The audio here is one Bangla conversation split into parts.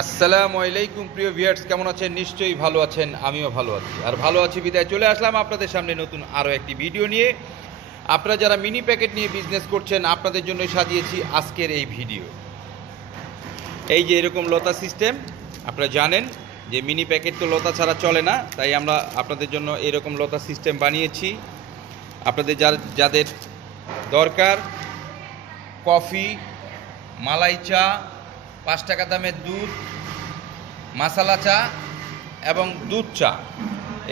আসসালামু আলাইকুম প্রিয় ভিউয়ার্স, কেমন আছেন? নিশ্চয়ই ভালো আছেন, আমিও ভালো আছি। আর ভালো আছি বিদায় চলে আসলাম আপনাদের সামনে নতুন আরও একটি ভিডিও নিয়ে। আপনারা যারা মিনি প্যাকেট নিয়ে বিজনেস করছেন, আপনাদের জন্য সাজিয়েছি আজকের এই ভিডিও। এই যে এরকম লতা সিস্টেম, আপনারা জানেন যে মিনি প্যাকেট তো লতা ছাড়া চলে না, তাই আমরা আপনাদের জন্য এরকম লতা সিস্টেম বানিয়েছি। আপনাদের যাদের দরকার কফি, মালাই চা, 5 টাকা দামের দুধ, মশালা চা এবং দুধ চা,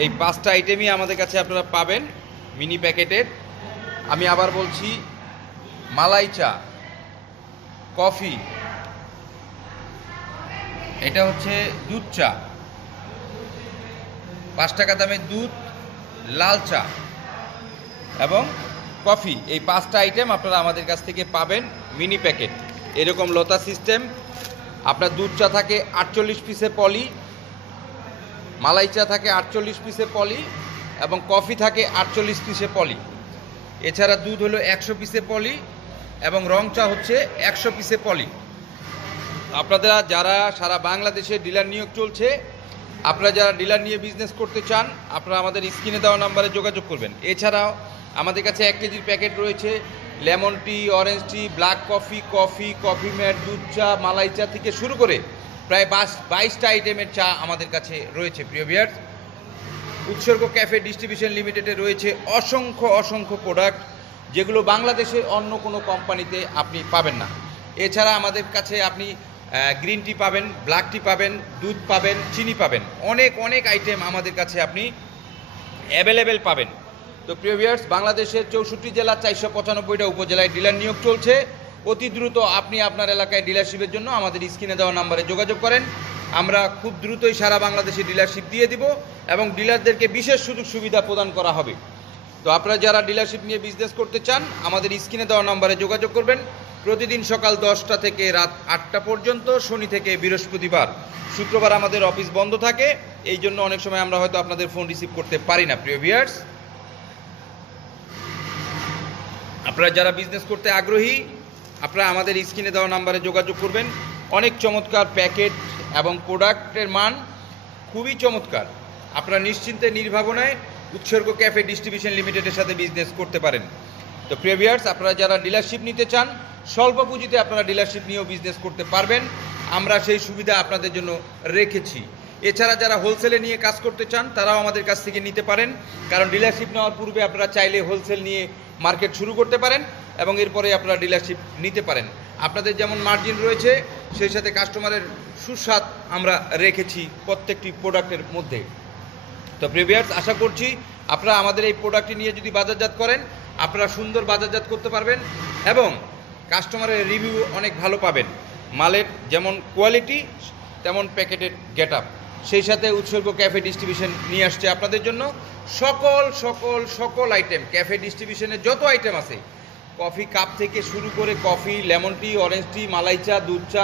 এই 5টা আইটেমই আমাদের কাছে আপনারা পাবেন মিনি প্যাকেটের। আমি আবার বলছি, মালাই চা, কফি, এটা হচ্ছে দুধ চা, 5 টাকা দামের দুধ, লাল চা এবং কফি, এই 5টা আইটেম আপনারা আমাদের কাছ থেকে পাবেন মিনি প্যাকেট। এরকম লতা সিস্টেম। আপনার দুধ চা থাকে 48 পিসে পলি, মালাই চা থাকে 48 পিসে পলি এবং কফি থাকে 48 পিসে পলি। এছাড়া দুধ হলো 100 পিসে পলি এবং রং চা হচ্ছে 100 পিসে পলি। আপনারা যারা সারা বাংলাদেশে ডিলার নিয়োগ চলছে, আপনারা যারা ডিলার নিয়ে বিজনেস করতে চান, আপনারা আমাদের স্ক্রিনে দেওয়া নাম্বারে যোগাযোগ করবেন। এছাড়াও আমাদের কাছে 1 কেজির প্যাকেট রয়েছে, লেমন টি, অরেঞ্জ টি, ব্ল্যাক কফি, কফি ম্যাট, দুধ চা, মালাই চা থেকে শুরু করে প্রায় 22টা আইটেমের চা আমাদের কাছে রয়েছে। প্রিয় ভিউয়ার্স, উৎসর্গ ক্যাফে ডিস্ট্রিবিউশন লিমিটেডে রয়েছে অসংখ্য প্রোডাক্ট, যেগুলো বাংলাদেশের অন্য কোনো কোম্পানিতে আপনি পাবেন না। এছাড়া আমাদের কাছে আপনি গ্রিন টি পাবেন, ব্ল্যাক টি পাবেন, দুধ পাবেন, চিনি পাবেন, অনেক আইটেম আমাদের কাছে আপনি অ্যাভেলেবেল পাবেন। তো প্রিয় ভিউয়ার্স, বাংলাদেশের 64 জেলা 495টা উপজেলায় ডিলার নিয়োগ চলছে। অতি দ্রুত আপনি আপনার এলাকায় ডিলারশিপের জন্য আমাদের স্ক্রিনে দেওয়া নাম্বারে যোগাযোগ করেন। আমরা খুব দ্রুতই সারা বাংলাদেশে ডিলারশিপ দিয়ে দিব এবং ডিলারদেরকে বিশেষ সুযোগ সুবিধা প্রদান করা হবে। তো আপনারা যারা ডিলারশিপ নিয়ে বিজনেস করতে চান, আমাদের স্ক্রিনে দেওয়া নাম্বারে যোগাযোগ করবেন। প্রতিদিন সকাল 10টা থেকে রাত 8টা পর্যন্ত, শনি থেকে বৃহস্পতিবার। শুক্রবার আমাদের অফিস বন্ধ থাকে, এই জন্য অনেক সময় আমরা হয়তো আপনাদের ফোন রিসিভ করতে পারি না। প্রিয় ভিউয়ার্স, আপনারা যারা বিজনেস করতে আগ্রহী, আপনারা আমাদের স্ক্রিনে দেওয়া নাম্বারে যোগাযোগ করবেন। অনেক চমৎকার প্যাকেট এবং প্রোডাক্টের মান খুবই চমৎকার। আপনারা নিশ্চিন্তে নির্ভাবনায় উৎসর্গ ক্যাফে ডিস্ট্রিবিউশন লিমিটেডের সাথে বিজনেস করতে পারেন। তো প্রিয় ভিউয়ার্স, আপনারা যারা ডিলারশিপ নিতে চান, স্বল্প পুঁজিতে আপনারা ডিলারশিপ নিয়েও বিজনেস করতে পারবেন, আমরা সেই সুবিধা আপনাদের জন্য রেখেছি। এছাড়া যারা হোলসেলে নিয়ে কাজ করতে চান, তারাও আমাদের কাছ থেকে নিতে পারেন, কারণ ডিলারশিপ নেওয়ার পূর্বে আপনারা চাইলে হোলসেল নিয়ে মার্কেট শুরু করতে পারেন এবং এরপরে আপনারা ডিলারশিপ নিতে পারেন। আপনাদের যেমন মার্জিন রয়েছে, সেই সাথে কাস্টমারের সুস্বাদ আমরা রেখেছি প্রত্যেকটি প্রোডাক্টের মধ্যে। তো প্রিয় ভিউয়ার্স, আশা করছি আপনারা আমাদের এই প্রোডাক্টটি নিয়ে যদি বাজারজাত করেন, আপনারা সুন্দর বাজারজাত করতে পারবেন এবং কাস্টমারের রিভিউ অনেক ভালো পাবেন। মালের যেমন কোয়ালিটি, তেমন প্যাকেটের গেট আপ। সেই সাথে উৎসর্গ ক্যাফে ডিস্ট্রিবিউশন নিয়ে আসছে আপনাদের জন্য সকল আইটেম। ক্যাফে ডিস্ট্রিবিউশনের যত আইটেম আছে, কফি কাপ থেকে শুরু করে কফি, লেমন টি, অরেঞ্জ টি, মালাই চা, দুধ চা,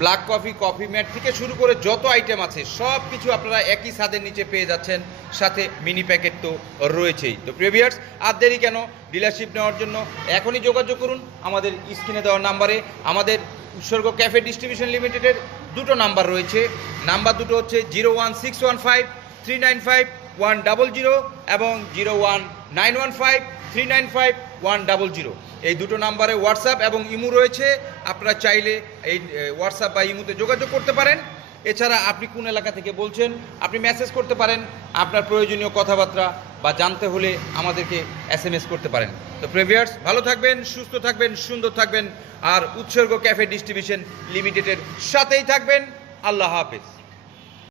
ব্ল্যাক কফি, কফি ম্যাট থেকে শুরু করে যত আইটেম আছে, সব কিছু আপনারা একই ছাদের নিচে পেয়ে যাচ্ছেন, সাথে মিনি প্যাকেট তো রয়েছেই। তো প্রিয় ভিউয়ার্স, আর দেরি কেন? ডিলারশিপ নেওয়ার জন্য এখনই যোগাযোগ করুন আমাদের স্ক্রিনে দেওয়া নাম্বারে। আমাদের উৎসর্গ ক্যাফে ডিস্ট্রিবিউশন লিমিটেডের দুটো নাম্বার রয়েছে। নাম্বার দুটো হচ্ছে 01615395100 এবং 01915395100। এই দুটো নাম্বারে হোয়াটসঅ্যাপ এবং ইমো রয়েছে। আপনারা চাইলে এই হোয়াটসঅ্যাপ বা ইমোতে যোগাযোগ করতে পারেন। এছাড়া আপনি কোন এলাকা থেকে বলছেন, আপনি মেসেজ করতে পারেন আপনার প্রয়োজনীয় কথাবার্তা বা জানতে হলে আমাদেরকে SMS করতে পারেন। তো প্রিয় ভিউয়ার্স, ভালো থাকবেন, সুস্থ থাকবেন, সুন্দর থাকবেন আর উৎসর্গ ক্যাফে ডিস্ট্রিবিউশন লিমিটেডের সাথেই থাকবেন। আল্লাহ হাফেজ।